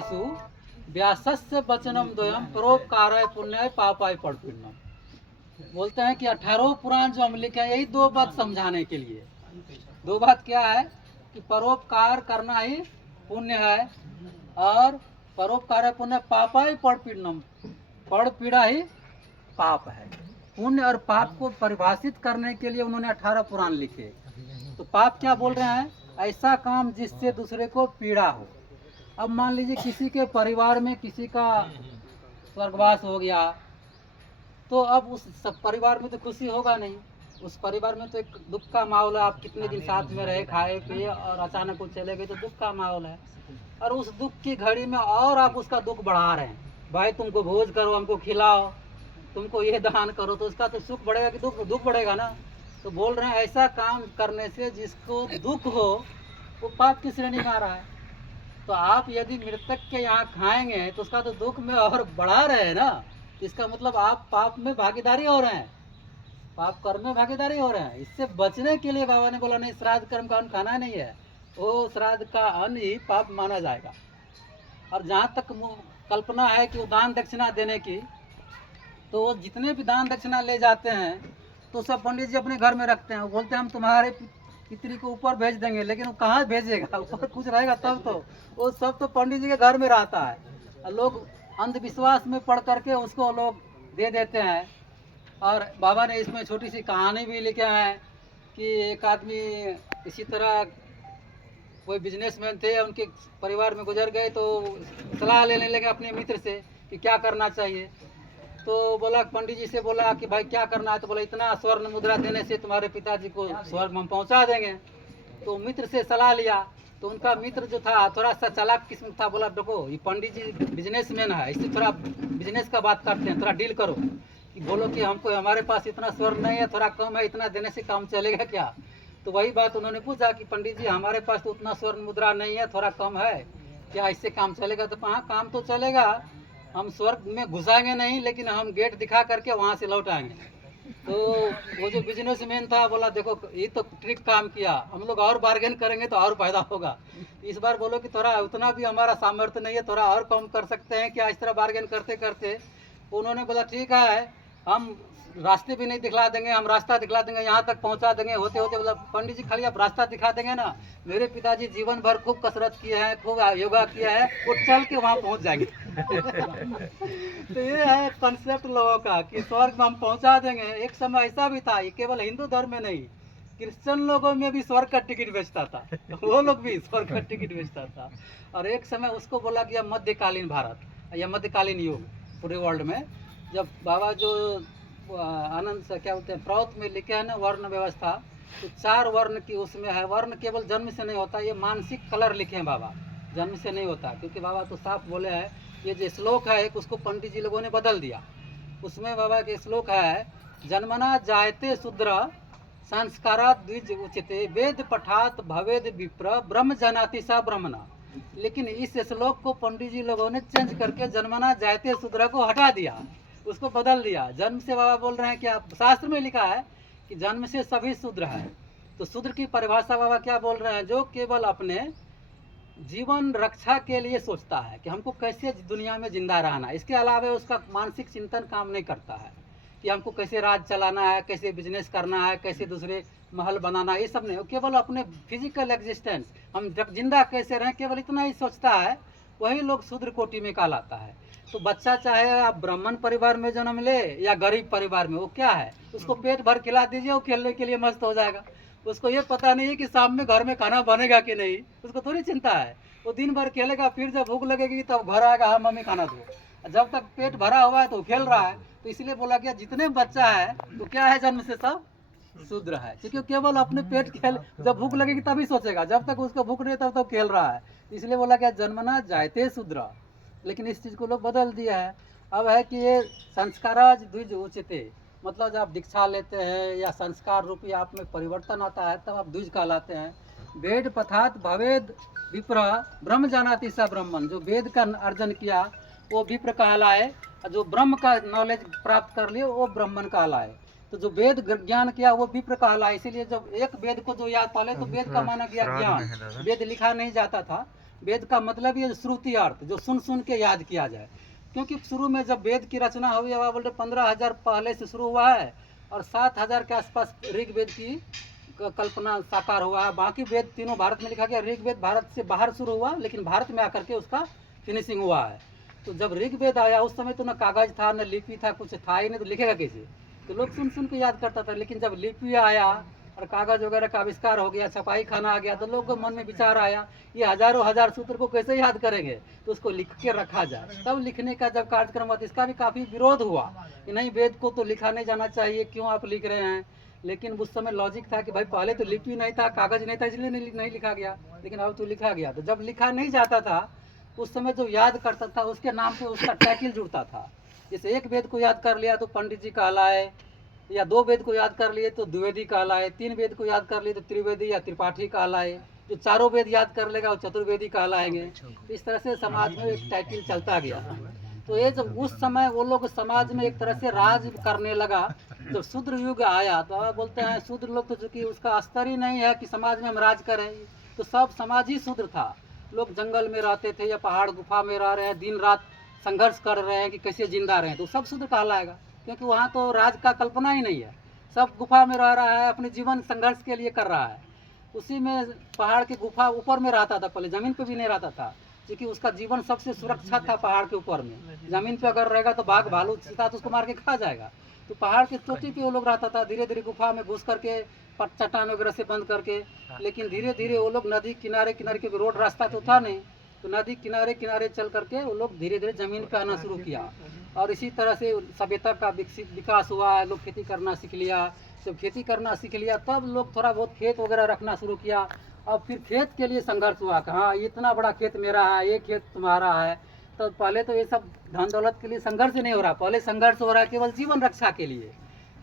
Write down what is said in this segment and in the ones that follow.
वेदेषु व्यासस्य वचनम द्वयम परोपकाराय पुण्याय पापाय परपीड़नम। बोलते हैं कि 18 पुराण जो हम लिखे हैं यही दो बात समझाने के लिए। दो बात क्या है कि परोपकार करना ही पुण्य है और परोपकार पुण्य पापाय परपीड़नम, पर पीड़ा ही पाप है। पुण्य और पाप को परिभाषित करने के लिए उन्होंने 18 पुराण लिखे। तो पाप क्या बोल रहे हैं? ऐसा काम जिससे दूसरे को पीड़ा हो। अब मान लीजिए किसी के परिवार में किसी का स्वर्गवास हो गया, तो अब उस सब परिवार में तो खुशी होगा नहीं। उस परिवार में तो एक दुख का माहौल है। आप कितने दिन साथ में रहे, खाए पिए, और अचानक वो चले गए तो दुख का माहौल है। और उस दुख की घड़ी में और आप उसका दुख बढ़ा रहे हैं, भाई तुमको भोज करो, हमको खिलाओ, तुमको ये दान करो, तो उसका तो सुख बढ़ेगा कि दुख बढ़ेगा ना। तो बोल रहे हैं ऐसा काम करने से जिसको दुख हो वो पाप की श्रेणी में आ रहा है। तो आप यदि मृतक के यहाँ खाएंगे तो उसका तो दुख में और बढ़ा रहे हैं ना। इसका मतलब आप पाप में भागीदारी हो रहे हैं, पाप कर्म में भागीदारी हो रहे हैं। इससे बचने के लिए बाबा ने बोला नहीं, श्राद्ध कर्म का अन्न खाना नहीं है, वो श्राद्ध का अन्न ही पाप माना जाएगा। और जहाँ तक कल्पना है कि वो दान दक्षिणा देने की, तो वो जितने भी दान दक्षिणा ले जाते हैं तो सब पंडित जी अपने घर में रखते हैं। वो बोलते हैं हम तुम्हारे पितरी को ऊपर भेज देंगे, लेकिन वो कहाँ भेजेगा? ऊपर कुछ रहेगा तब तो। वो सब तो पंडित जी के घर में रहता है। लोग अंधविश्वास में पढ़ करके उसको लोग दे देते हैं। और बाबा ने इसमें छोटी सी कहानी भी लिखे हैं कि एक आदमी इसी तरह कोई बिजनेसमैन थे, उनके परिवार में गुजर गए, तो सलाह लेने लगे अपने मित्र से कि क्या करना चाहिए। तो बोला, पंडित जी से बोला कि भाई क्या करना है? तो बोला इतना स्वर्ण मुद्रा देने से तुम्हारे पिताजी को स्वर्ग हम पहुंचा देंगे। तो मित्र से सलाह लिया, तो उनका मित्र जो था थोड़ा सा चालाक किस्म था, बोला देखो ये पंडित जी बिजनेसमैन है, इससे थोड़ा बिजनेस का बात करते हैं, थोड़ा डील करो, कि बोलो कि हमको हमारे पास इतना स्वर्ण नहीं है, थोड़ा कम है, इतना देने से काम चलेगा क्या? तो वही बात उन्होंने पूछा कि पंडित जी हमारे पास तो उतना स्वर्ण मुद्रा नहीं है, थोड़ा कम है, क्या इससे काम चलेगा? तो हाँ काम तो चलेगा, हम स्वर्ग में घुसाएंगे नहीं, लेकिन हम गेट दिखा करके वहाँ से लौट आएंगे। तो वो जो बिजनेसमैन था बोला देखो ये तो ट्रिक काम किया, हम लोग और बार्गेन करेंगे तो और फायदा होगा। इस बार बोलो कि थोड़ा उतना भी हमारा सामर्थ्य नहीं है, थोड़ा और कम कर सकते हैं क्या? इस तरह बार्गेन करते करते उन्होंने बोला ठीक है, हम रास्ते भी नहीं दिखला देंगे, हम रास्ता दिखला देंगे, यहाँ तक पहुँचा देंगे। होते होते बोला पंडित जी खाली आप रास्ता दिखा देंगे ना, मेरे पिताजी जीवन भर खूब कसरत किए हैं, खूब योगा किया है, वो चल के वहाँ पहुँच जाएंगे। तो ये है कंसेप्ट लोगों का कि स्वर्ग में हम पहुँचा देंगे। एक समय ऐसा भी था, ये केवल हिंदू धर्म में नहीं, क्रिश्चियन लोगों में भी स्वर्ग का टिकट बेचता था, वो लोग भी स्वर्ग का टिकट बेचता था। और एक समय उसको बोला गया मध्यकालीन भारत या मध्यकालीन युग पूरे वर्ल्ड में, जब बाबा जो आनंद से क्या बोलते हैं प्रौत में लिखे है ना वर्ण व्यवस्था, तो 4 वर्ण की उसमें है। वर्ण केवल जन्म से नहीं होता, ये मानसिक कलर लिखे हैं बाबा, जन्म से नहीं होता। क्योंकि बाबा तो साफ बोले हैं, ये जो श्लोक है एक उसको पंडित जी लोगों ने बदल दिया। उसमें बाबा के श्लोक है, जन्मना जायते शूद्र संस्कारात द्विज उचिते वेद पठात भवेद विप्र ब्रह्म जनाति सा ब्रह्मणा। लेकिन इस श्लोक को पंडित जी लोगों ने चेंज करके जन्मना जायते शूद्र को हटा दिया, उसको बदल दिया। जन्म से बाबा बोल रहे हैं कि आप शास्त्र में लिखा है कि जन्म से सभी शूद्र है। तो शूद्र की परिभाषा बाबा क्या बोल रहे हैं? जो केवल अपने जीवन रक्षा के लिए सोचता है कि हमको कैसे दुनिया में जिंदा रहना, इसके अलावा उसका मानसिक चिंतन काम नहीं करता है कि हमको कैसे राज चलाना है, कैसे बिजनेस करना है, कैसे दूसरे महल बनाना है, ये सब नहीं। वो केवल अपने फिजिकल एग्जिस्टेंस, हम जिंदा कैसे रहें, केवल इतना ही सोचता है। वही लोग शूद्र कोटि में कहलाता है। तो बच्चा चाहे आप ब्राह्मण परिवार में जन्म ले या गरीब परिवार में, वो क्या है, उसको पेट भर खिला दीजिए, वो खेलने के लिए मस्त हो जाएगा। उसको ये पता नहीं है कि शाम में घर में खाना बनेगा कि नहीं, उसको थोड़ी चिंता है। वो दिन भर खेलेगा, फिर जब भूख लगेगी तब घर आएगा, हाँ मम्मी खाना दो। जब तक पेट भरा हुआ है तो खेल रहा है। तो इसलिए बोला गया जितने बच्चा है तो क्या है, जन्म से सब शूद्र है। क्योंकि केवल अपने पेट खेल, जब भूख लगेगी तभी सोचेगा, जब तक उसको भूख नहीं तब तक खेल रहा है। इसलिए बोला गया जन्मना जायते शूद्र। लेकिन इस चीज़ को लोग बदल दिया है। अब है कि ये संस्काराज द्विज उचिते, मतलब जब आप दीक्षा लेते हैं या संस्कार रूपी आप में परिवर्तन आता है तब आप द्विज कहलाते हैं। वेद पथात भवेद विप्र ब्रह्म जानाति स ब्रह्मन। जो वेद का अर्जन किया वो विप्र कहलाए, जो ब्रह्म का नॉलेज प्राप्त कर लिए वो ब्राह्मण कहलाए। तो जो वेद ज्ञान किया वो विप्र कहलाए। इसीलिए जब एक वेद को जो याद, पहले तो वेद का माना गया ज्ञान, वेद लिखा नहीं जाता था। वेद का मतलब ये श्रुति अर्थ, जो सुन सुन के याद किया जाए। क्योंकि शुरू में जब वेद की रचना हुई, अब बोलते 15,000 पहले से शुरू हुआ है और 7,000 के आसपास ऋग्वेद की कल्पना साकार हुआ है। बाकी वेद तीनों भारत में लिखा गया। ऋग्वेद भारत से बाहर शुरू हुआ, लेकिन भारत में आकर के उसका फिनिशिंग हुआ है। तो जब ऋग्वेद आया उस समय तो न कागज था, न लिपि था, कुछ था ही नहीं, तो लिखेगा कैसे? तो लोग सुन सुन के याद करता था। लेकिन जब लिपि आया और कागज वगैरह का आविष्कार हो गया, छपाई खाना आ गया, तो लोगों के मन में विचार आया ये हजारों हजार सूत्र को कैसे याद करेंगे, तो उसको लिख के रखा जाए। तब लिखने का जब कार्यक्रम हुआ तो इसका भी काफ़ी विरोध हुआ कि नहीं, वेद को तो लिखा नहीं जाना चाहिए, क्यों आप लिख रहे हैं। लेकिन उस समय लॉजिक था कि भाई पहले तो लिपि नहीं था, कागज नहीं था, इसलिए नहीं लिखा गया, लेकिन अब तो लिखा गया। तो जब लिखा नहीं जाता था उस समय जो याद करता था उसके नाम पे उसका टाइटल जुड़ता था। जैसे एक वेद को याद कर लिया तो पंडित जी कहलाए, या 2 वेद को याद कर लिए तो द्विवेदी कहलाए, 3 वेद को याद कर लिए तो त्रिवेदी या त्रिपाठी कहलाए, जो 4 वेद याद कर लेगा वो चतुर्वेदी कहलाएंगे। इस तरह से समाज में एक टाइटल चलता गया। तो ये जब उस समय वो लोग समाज में एक तरह से राज करने लगा। जब शूद्र युग आया तो आप बोलते हैं शूद्र लोग तो चूँकि उसका स्तर ही नहीं है कि समाज में हम राज करें, तो सब समाज ही शूद्र था। लोग जंगल में रहते थे या पहाड़ गुफा में रह रहे हैं, दिन रात संघर्ष कर रहे हैं कि कैसे जिंदा रहें, तो सब शूद्र कहलाएगा। क्योंकि वहाँ तो राज का कल्पना ही नहीं है, सब गुफा में रह रहा है, अपने जीवन संघर्ष के लिए कर रहा है। उसी में पहाड़ की गुफा ऊपर में रहता था, पहले ज़मीन पे भी नहीं रहता था, क्योंकि उसका जीवन सबसे सुरक्षित था पहाड़ के ऊपर में। ज़मीन पे अगर रहेगा तो बाघ भालू चीता तो उसको मार के खा जाएगा। तो पहाड़ की चोटी पे वो लोग रहता था, धीरे धीरे गुफा में घुस करके चट्टान वगैरह से बंद करके। लेकिन धीरे धीरे वो लोग नदी किनारे किनारे, क्योंकि रोड रास्ता तो था नहीं, तो नदी किनारे किनारे चल करके वो लोग धीरे धीरे ज़मीन पे आना शुरू किया। और इसी तरह से सभ्यता का विकास हुआ, लोग खेती करना सीख लिया। जब खेती करना सीख लिया तब लोग थोड़ा बहुत खेत वगैरह रखना शुरू किया। और फिर खेत के लिए संघर्ष हुआ कि हाँ इतना बड़ा खेत मेरा है, ये खेत तुम्हारा है। तो पहले तो ये सब धन दौलत के लिए संघर्ष नहीं हो रहा, पहले संघर्ष हो रहा है केवल जीवन रक्षा के लिए,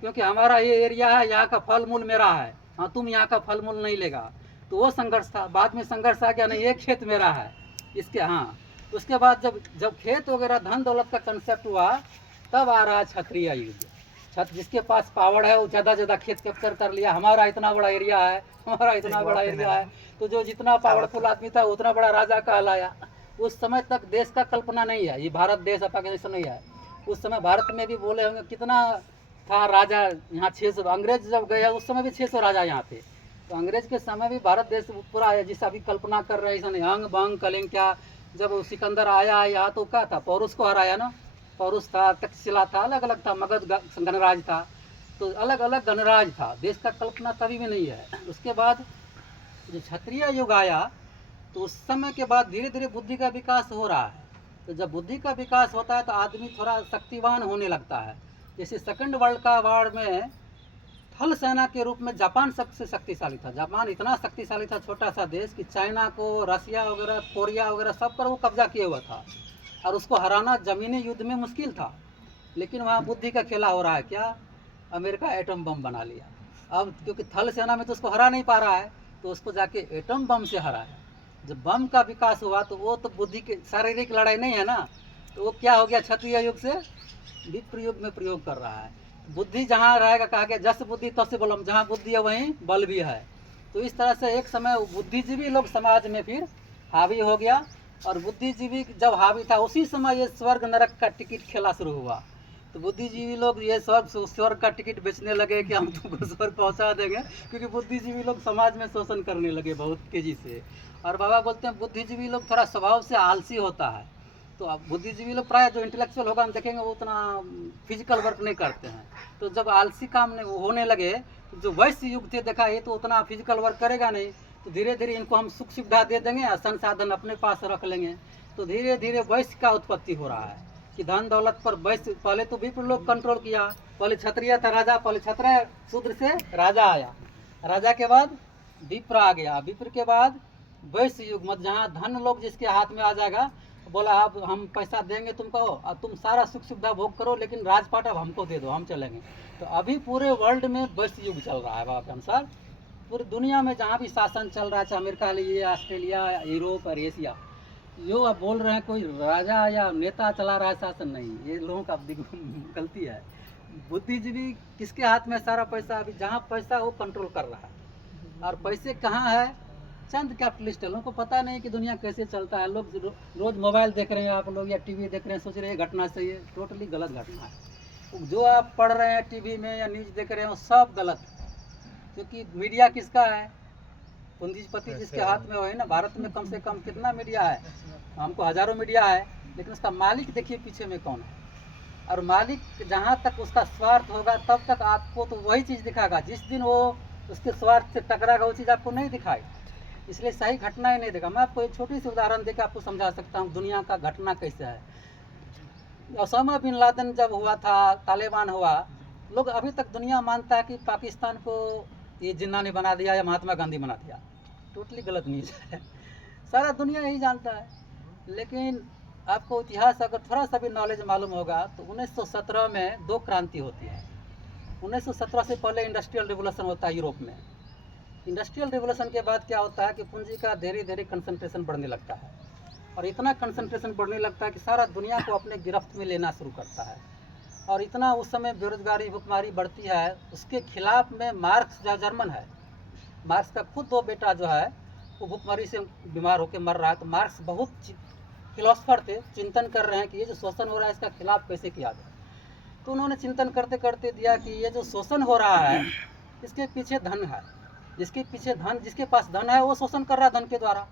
क्योंकि हमारा ये एरिया है, यहाँ का फल मूल मेरा है, हाँ तुम यहाँ का फल मूल नहीं लेगा। तो वो संघर्ष था। बाद में संघर्ष आ गया नहीं ये खेत मेरा है इसके, हाँ। उसके बाद जब खेत वगैरह धन दौलत का कंसेप्ट हुआ तब आ रहा है क्षत्रिय युग। जिसके पास पावर है वो ज़्यादा खेत कैप्चर कर लिया, हमारा इतना बड़ा एरिया है, हमारा इतना बड़ा एरिया है। तो जो जितना पावरफुल आदमी था उतना बड़ा राजा कहलाया। उस समय तक देश का कल्पना नहीं है, ये भारत देश पाकिस्तान नहीं है। उस समय भारत में भी बोले होंगे कितना था राजा, यहाँ 600। अंग्रेज जब गया उस समय भी 600 राजा यहाँ थे। तो अंग्रेज के समय भी भारत देश पूरा है जिससे अभी कल्पना कर रहे हैं अंग बंग कलेंग क्या। जब सिकंदर आया यहाँ तो क्या था, पौरुष को हराया ना, पौरुष था, तक्षशिला था, अलग अलग था, मगध गणराज था, तो अलग अलग गणराज था। देश का कल्पना तभी भी नहीं है। उसके बाद जो क्षत्रिय युग आया तो उस समय के बाद धीरे धीरे बुद्धि का विकास हो रहा है। तो जब बुद्धि का विकास होता है तो आदमी थोड़ा शक्तिवान होने लगता है। जैसे सेकंड वर्ल्ड का वार में थल सेना के रूप में जापान सबसे शक्तिशाली था। जापान इतना शक्तिशाली था, छोटा सा देश, कि चाइना को, रसिया वगैरह, कोरिया वगैरह सब पर वो कब्जा किए हुआ था और उसको हराना जमीनी युद्ध में मुश्किल था। लेकिन वहाँ बुद्धि का खेला हो रहा है क्या, अमेरिका एटम बम बना लिया। अब क्योंकि थल सेना में तो उसको हरा नहीं पा रहा है तो उसको जाके एटम बम से हराया। जब बम का विकास हुआ तो वो तो बुद्धि की शारीरिक लड़ाई नहीं है ना, तो वो क्या हो गया, क्षत्रिय युग से विप्र युग में प्रयोग कर रहा है। बुद्धि जहाँ रहेगा, कहा गया जस बुद्धि तस्य बलम, जहाँ बुद्धि है वहीं बल भी है। तो इस तरह से एक समय बुद्धिजीवी लोग समाज में फिर हावी हो गया। और बुद्धिजीवी जब हावी था उसी समय ये स्वर्ग नरक का टिकट खेला शुरू हुआ। तो बुद्धिजीवी लोग ये स्वर्ग का टिकट बेचने लगे कि हम तुमको स्वर्ग पहुंचा देंगे, क्योंकि बुद्धिजीवी लोग समाज में शोषण करने लगे बहुत तेजी से। और बाबा बोलते हैं बुद्धिजीवी लोग थोड़ा स्वभाव से आलसी होता है। तो अब बुद्धिजीवी लोग प्राय जो इंटेलेक्चुअल होगा हम देखेंगे वो उतना फिजिकल वर्क नहीं करते हैं। तो जब आलसी काम होने लगे तो जो वैश्य युग थे देखा ये तो उतना फिजिकल वर्क करेगा नहीं, तो धीरे धीरे इनको हम सुख सुविधा दे देंगे और संसाधन अपने पास रख लेंगे। तो धीरे धीरे वैश्य का उत्पत्ति हो रहा है कि धन दौलत पर वैश्य, पहले तो विप्र लोग कंट्रोल किया। पहले क्षत्रिय था राजा, पहले क्षत्रिय शूद्र से राजा आया, राजा के बाद विप्र आ गया, विप्र के बाद वैश्य युग, मत जहाँ धन लोग जिसके हाथ में आ जाएगा, बोला आप हम पैसा देंगे तुमको और तुम सारा सुख सुविधा भोग करो, लेकिन राजपाट अब हमको दे दो, हम चलेंगे। तो अभी पूरे वर्ल्ड में वैश्य युग चल रहा है बाबा के अनुसार। पूरी दुनिया में जहाँ भी शासन चल रहा है, चाहे अमेरिका लीजिए, ऑस्ट्रेलिया, यूरोप और एशिया, जो आप बोल रहे हैं कोई राजा या नेता चला रहा है शासन, नहीं, ये लोगों का गलती है। बुद्धिजीवी किसके हाथ में सारा पैसा, अभी जहाँ पैसा वो कंट्रोल कर रहा है। और पैसे कहाँ है, चंद कैपिटलिस्ट है, लोगों को पता नहीं कि दुनिया कैसे चलता है। लोग रोज मोबाइल देख रहे हैं आप लोग या टीवी देख रहे हैं, सोच रहे हैं घटना सही है, टोटली गलत घटना है। जो आप पढ़ रहे हैं टीवी में या न्यूज़ देख रहे हैं वो सब गलत है, क्योंकि मीडिया किसका है? पूंजीपति जिसके हाथ में हो है ना। भारत में कम से कम कितना मीडिया है? हमको हजारों मीडिया है, लेकिन उसका मालिक देखिए पीछे में कौन है। और मालिक जहाँ तक उसका स्वार्थ होगा तब तक आपको तो वही चीज़ दिखाएगा, जिस दिन वो उसके स्वार्थ से टकराएगा वो चीज़ आपको नहीं दिखाई। इसलिए सही घटना ही नहीं देखा। मैं आपको एक छोटी सी उदाहरण देकर आपको समझा सकता हूँ दुनिया का घटना कैसे है। ओसामा बिन लादेन जब हुआ था, तालिबान हुआ, लोग अभी तक दुनिया मानता है कि पाकिस्तान को ये जिन्ना ने बना दिया या महात्मा गांधी बना दिया। टोटली गलत न्यूज़ है, सारा दुनिया यही जानता है। लेकिन आपको इतिहास अगर थोड़ा सा भी नॉलेज मालूम होगा तो 1917 में 2 क्रांति होती है। 1917 से पहले इंडस्ट्रियल रिवोल्यूशन होता है यूरोप में। इंडस्ट्रियल रिवोल्यूशन के बाद क्या होता है कि पूंजी का धीरे धीरे कंसंट्रेशन बढ़ने लगता है, और इतना कंसंट्रेशन बढ़ने लगता है कि सारा दुनिया को अपने गिरफ्त में लेना शुरू करता है। और इतना उस समय बेरोजगारी भुखमरी बढ़ती है। उसके खिलाफ में मार्क्स जो जर्मन है, मार्क्स का खुद 2 बेटा जो है वो भुखमरी से बीमार होकर मर रहा है। तो मार्क्स बहुत फिलोसफर थे, चिंतन कर रहे हैं कि ये जो शोषण हो रहा है इसका खिलाफ कैसे किया जाए। तो उन्होंने चिंतन करते करते दिया कि ये जो शोषण हो रहा है इसके पीछे धन है, जिसके पीछे धन, जिसके पास धन है वो शोषण कर रहा है धन के द्वारा।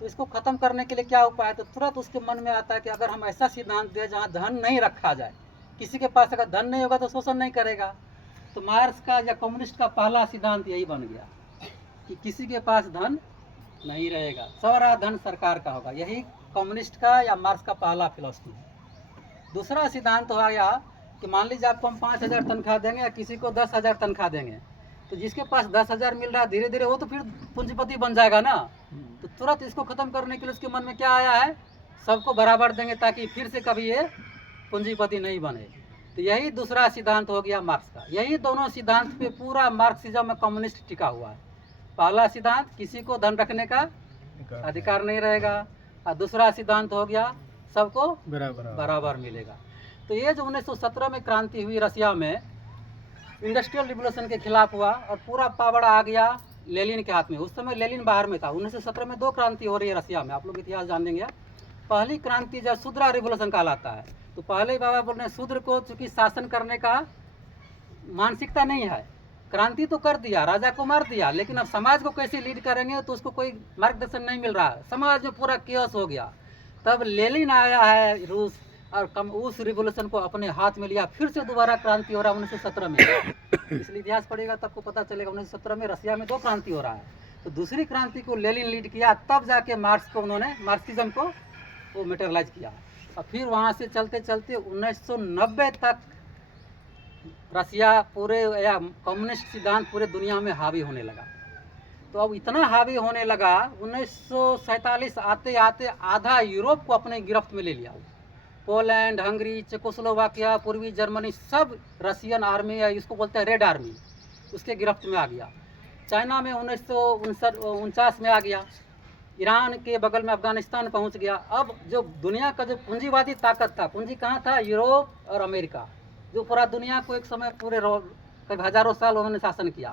तो इसको ख़त्म करने के लिए क्या उपाय है? तो तुरंत उसके मन में आता है कि अगर हम ऐसा सिद्धांत दें जहाँ धन नहीं रखा जाए, किसी के पास अगर धन नहीं होगा तो शोषण नहीं करेगा। तो मार्क्स का या कम्युनिस्ट का पहला सिद्धांत यही बन गया कि किसी के पास धन नहीं रहेगा, सारा धन सरकार का होगा। यही कम्युनिस्ट का या मार्क्स का पहला फिलॉसफी है। दूसरा सिद्धांत हो गया कि मान लीजिए आपको हम 5,000 तनख्वाह देंगे या किसी को 10,000 तनख्वाह देंगे, तो जिसके पास 10,000 मिल रहा है धीरे धीरे वो तो फिर पूंजीपति बन जाएगा ना। तो तुरंत इसको ख़त्म करने के लिए उसके मन में क्या आया है? सबको बराबर देंगे ताकि फिर से कभी ये पूंजीपति नहीं बने। तो यही दूसरा सिद्धांत हो गया मार्क्स का। यही दोनों सिद्धांत पे पूरा मार्क्सिज्म में कम्युनिस्ट टिका हुआ है। पहला सिद्धांत किसी को धन रखने का अधिकार नहीं रहेगा, और दूसरा सिद्धांत हो गया सबको बराबर मिलेगा। तो ये जो 1917 में क्रांति हुई रसिया में, इंडस्ट्रियल रिवोल्यूशन के खिलाफ हुआ और पूरा पावर आ गया लेनिन के हाथ में। उस समय लेनिन बाहर में था। 1917 में 2 क्रांति हो रही है रसिया में, आप लोग इतिहास जानेंगे। पहली क्रांति जब शूद्र रिवोल्यूशन कहलाता है, तो पहले ही बाबा बोल रहे हैं शूद्र को चूँकि शासन करने का मानसिकता नहीं है, क्रांति तो कर दिया, राजा को मार दिया, लेकिन अब समाज को कैसे लीड करेंगे तो उसको कोई मार्गदर्शन नहीं मिल रहा है। समाज में पूरा केओस हो गया। तब लेनिन आया है रूस और उस रिवोल्यूशन को अपने हाथ में लिया। फिर से दोबारा क्रांति हो रहा है 1917 में। इसलिए इतिहास पढ़ेगा तब को पता चलेगा 1917 में रसिया में 2 क्रांति हो रहा है। तो दूसरी क्रांति को लेनिन लीड किया, तब जाके मार्क्स को उन्होंने मार्क्सिज्म को वो मेटेरियलाइज किया। और फिर वहाँ से चलते चलते 1990 तक रसिया पूरे या कम्युनिस्ट सिद्धांत पूरे दुनिया में हावी होने लगा। तो अब इतना हावी होने लगा 1947 आते आते आधा यूरोप को अपने गिरफ्त में ले लिया। पोलैंड, हंगरी, चेकोस्लोवाकिया, पूर्वी जर्मनी सब रसियन आर्मी या इसको बोलते हैं रेड आर्मी, उसके गिरफ्त में आ गया। चाइना में 1949 में आ गया। ईरान के बगल में अफगानिस्तान पहुंच गया। अब जो दुनिया का जो पूंजीवादी ताकत था, पूंजी कहाँ था? यूरोप और अमेरिका, जो पूरा दुनिया को एक समय पूरे करीब हजारों साल उन्होंने शासन किया।